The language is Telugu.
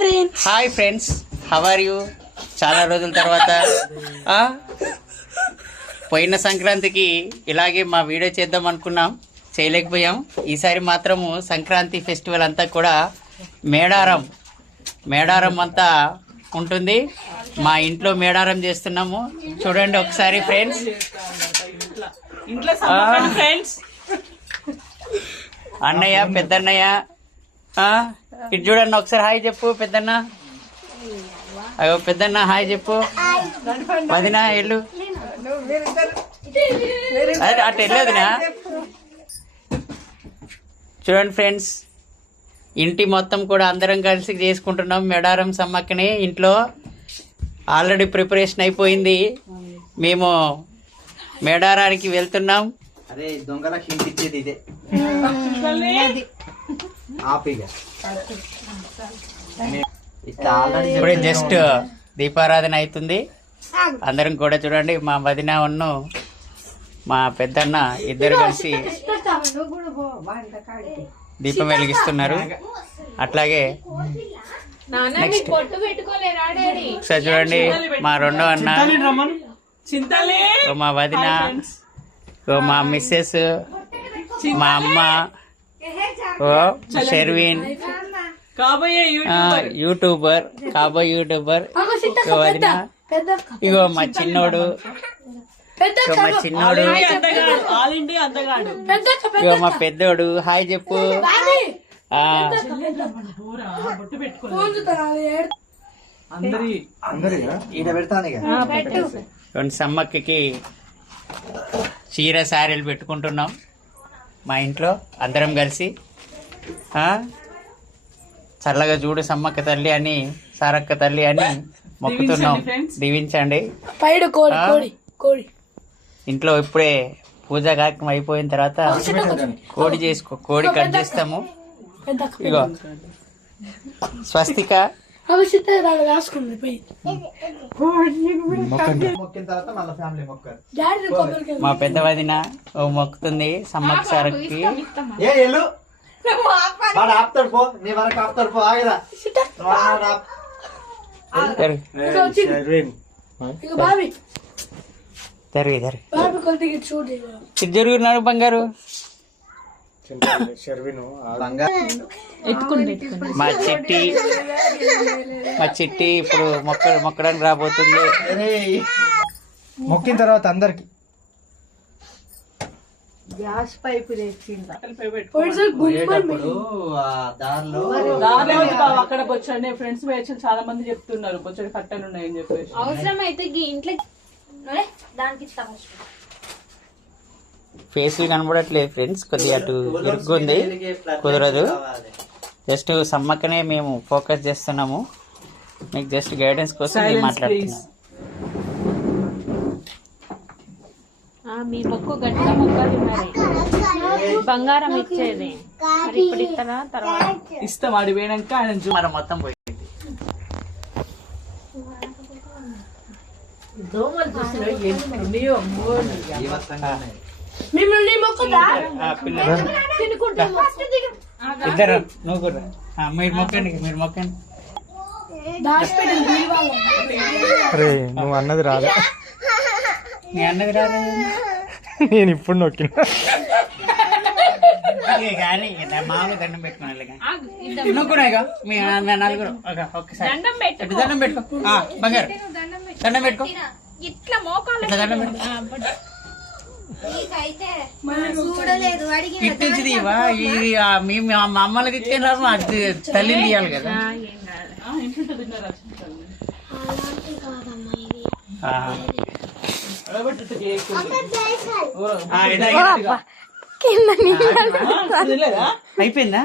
Hi friends, how are you? చాలా రోజుల తర్వాత పోయిన సంక్రాంతికి ఇలాగే మా వీడియో చేద్దాం అనుకున్నాం, చేయలేకపోయాం. ఈసారి మాత్రము సంక్రాంతి ఫెస్టివల్ అంతా కూడా మేడారం అంతా ఉంటుంది. మా ఇంట్లో మేడారం చేస్తున్నాము, చూడండి ఒకసారి ఫ్రెండ్స్. అన్నయ్య, పెద్దన్నయ్య, ఇటు చూడండి ఒకసారి హాయ్ చెప్పు పెద్దన్న. అయ్యో పెద్దన్న హాయ్ చెప్పు. వదిన ఎల్లు, అటు వెళ్ళదునా. చూడండి ఫ్రెండ్స్, ఇంటి మొత్తం కూడా అందరం కలిసి చేసుకుంటున్నాం మేడారం సమ్మక్కని. ఇంట్లో ఆల్రెడీ ప్రిపరేషన్ అయిపోయింది, మేము మేడారానికి వెళ్తున్నాం. అరే దొంగల హింట్ ఇచ్చేది ఇదే. ఇప్పుడే జస్ట్ దీపారాధన అవుతుంది. అందరం కూడా చూడండి, మా వదిన ఉన్ను మా పెద్దన్న ఇద్దరు కలిసి దీపం వెలిగిస్తున్నారు. అట్లాగే నెక్స్ట్ ఒకసారి చూడండి, మా రెండో అన్న, మా వదిన, మా మిస్సెస్, మా అమ్మ, షెర్విన్ యూట్యూబర్, కాబోయే యూట్యూబర్ వదిన. ఇగో మా చిన్నోడు, ఇగో మా పెద్దోడు. హాయ్ చెప్పు. రెండు సమ్మక్కకి చీర శారీలు పెట్టుకుంటున్నాం మా ఇంట్లో అందరం కలిసి. చల్లగా చూడు సమ్మక్క తల్లి అని, సారక్క తల్లి అని మొక్కుతున్నాం, దీవించండి. ఇంట్లో ఇప్పుడే పూజా కార్యక్రమం అయిపోయిన తర్వాత కోడి కట్ చేస్తాము. ఇగో స్వస్తిక, మా పెద్ద వదిన మొక్కుతుంది సమ్మక్క సారక్కి. జరుగుతున్నాడు బంగారు. మా చిట్టి ఇప్పుడు మొక్కడానికి రాబోతుంది. మొక్కిన తర్వాత అందరికి గ్యాస్ పైపు అక్కడ బొచ్చండి ఫ్రెండ్స్ వేసి చాలా మంది చెప్తున్నారు బొచ్చడి కట్టెలు ఉన్నాయని చెప్పేసి. అవసరం అయితే ఇంట్లో దానికి ఫేస్ కనబడట్లేదు ఫ్రెండ్స్, కొద్దిగా అటు ఇరుగ్గుంది, కుదరదు. జస్ట్ సమ్మక్కనే మేము ఫోకస్ చేస్తున్నాము, మీకు జస్ట్ గైడెన్స్ కోసం మాట్లాడుతున్నాం. మీ మొక్కు గట్టిగా మొక్కాలి, మరి బంగారం ఇచ్చేది ఇప్పుడు ఇస్తారా తర్వాత ఇస్తాం. ఆడి పోయినాక ఆయన మరి మొత్తం పోయింది. ఇద్దరు నువ్వు కూడా మీరు మొక్కండి, మీరు మొక్కండి. నువ్వు అన్నది రాదా? నీ అన్నది రాలేదు, నేను ఇప్పుడు నొక్కిన కానీ మామూలు దండం పెట్టుకోవాలి. నువ్వు కూడా మీ నలుగురు ఒక్కసారి దండం పెట్టుకో. బంగారు దండం పెట్టుకో, ఇట్లా దండం పెట్టుకో. ఇట్టించిది మేము మా అమ్మలకి ఇచ్చే తల్లిని తీయాలి కదా. అయిపోయిందా?